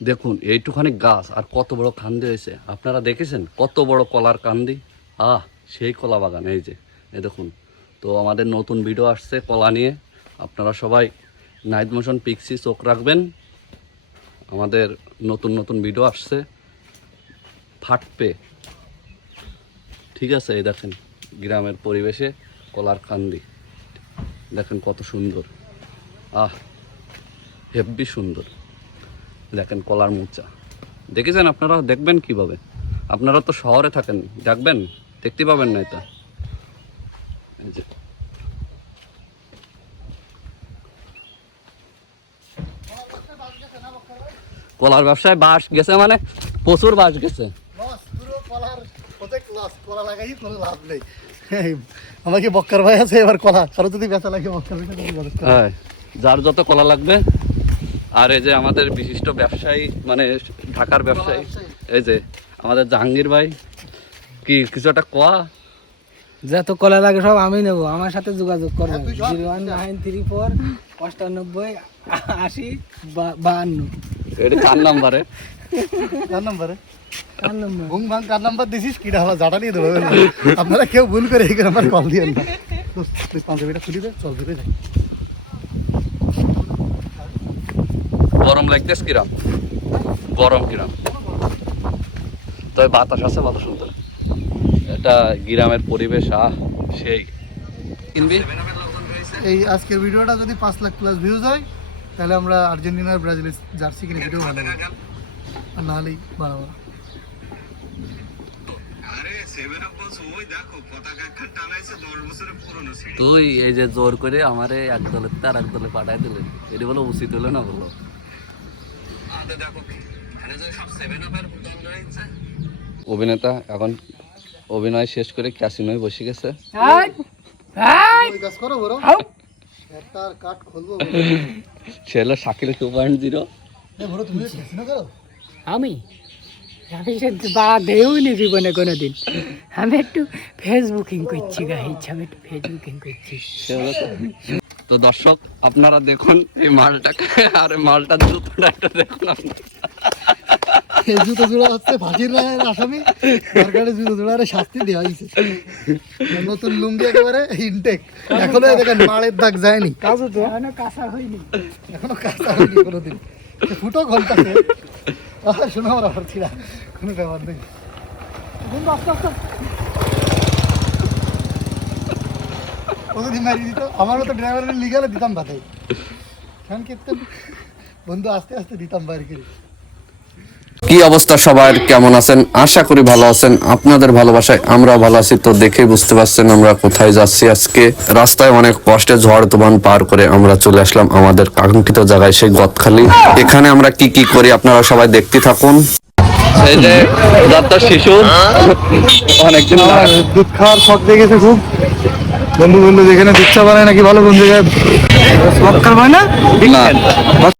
দেখুন এইটুখানি গাছ আর কত বড় কান্দি হয়েছে, আপনারা দেখেছেন কত বড় কলার কান্দি। সেই কলা বাগান এই যে, এই দেখুন। তো আমাদের নতুন ভিডিও আসছে কলা নিয়ে, আপনারা সবাই নাইট মোশন পিক্সি চোখ রাখবেন। আমাদের নতুন নতুন ভিডিও আসছে ফাটবে, ঠিক আছে। এই দেখেন গ্রামের পরিবেশে কলার কান্দি, দেখেন কত সুন্দর, হেব্বি সুন্দর। দেখেন কলার মোচা, দেখেছেন আপনারা? দেখবেন কিভাবে? আপনারা তো শহরে থাকেন, দেখবেন, দেখতে পাবেন না এটা। এই যে কলার ব্যবসায় বাস গেছে, মানে প্রচুর বাস গেছে। আমাকে বক্কার ভাই আছে, এবার কলা কারো যদি বেচা লাগে বক্কার ভাই, যার যত কলা লাগবে। আর এই যে আমাদের বিশিষ্ট ব্যবসায়ী, মানে ঢাকার ব্যবসায়ী, এই যে আমাদের জাহাঙ্গীর ভাই, কি কিছু একটা কোয়া, যত কলা লাগে সব আমি নেবো, আমার সাথে যোগাযোগ করবো 01934 98 80 52। এটা কার নাম্বারে? কার নাম্বারে? ঘুম ভাঙ কার নাম্বার দিছিস কিটা আমার জাটা নিয়ে দেবো। আপনারা কেউ ভুল করে এই নাম্বার কল দিয়েন না। পাঞ্জাবিটা খুলি দে, চল দিবে যাই। গরম লাগতেছে কিরাম? গরম কিরাম? তবে বাতাস আছে ভালো সুন্দর। এটা গ্রামের পরিবেশ, সেই কিনবি। এই আজকের ভিডিওটা যদি 5 লাখ প্লাস ভিউজ হয় তাহলে আমরা আর্জেন্টিনার ব্রাজিলের জার্সি কিনে ভিডিও বানাবো, আর নাহলেই বানাবো। তুই এই যে জোর করে আমারে এক দলের তার এক দলে পাঠাই দিলেন, এটি বলো উচিত হলো না? বলো অভিনেতা এখন অভিনয় শেষ করে ক্যাসিনোয় বসে গেছে। সে হলো শাকিল 2.0। আমি বাদেওনি জীবনে কোনোদিন। আমি একটু ফেসবুকিং করছি, গাইছি আমি একটু ফেসবুকিং করছি। তো দর্শক আপনারা দেখুন এই মালটাকে, আর মালটার জুতোটা একটা দেখুন আপনারা। এই জুতো জোড়া হচ্ছে ফাঁসির রায়ের আসামি, সরকারের জুতো জোড়ার শাস্তি দেওয়া হয়েছে। নতুন লুঙ্গি একেবারে ইনটেক, এখনো দেখেন মাড়ের দাগ যায়নি, কাজও তো এখনো কাঁচা হয়নি, এখনো কাঁচা হয়নি কোনোদিন। ফুটো ঘন্টা শোনো আমার আবার ছিড়া, কোনো ব্যাপার নেই। ওদের মারিয়ে দিত, আমার মতো ড্রাইভারের লিগালে দিতাম ভাতে। বন্ধু আস্তে আস্তে দিতাম বাইরে করে। কি অবস্থা সবার, কেমন আছেন? আশা করি ভালো আছেন। আপনাদের ভালোবাসায় আমরা ভালো আছি। তো দেখেই বুঝতে পারছেন আমরা কোথায় যাচ্ছি। আজকে রাস্তায় অনেক কষ্টে ঝড় তুফান পার করে আমরা চলে আসলাম আমাদের কাঙ্ক্ষিত জায়গায়, সেই গদখালি। এখানে আমরা কি কি করি আপনারা সবাই দেখতে থাকুন। এই যে যাত্রা শিশু অনেকদিন দুধ খাওয়ার শখ দেখেছে খুব। বন্ধু যেখানে দুধ চা বানায় নাকি ভালো, বন্ধু মক্কার বানা না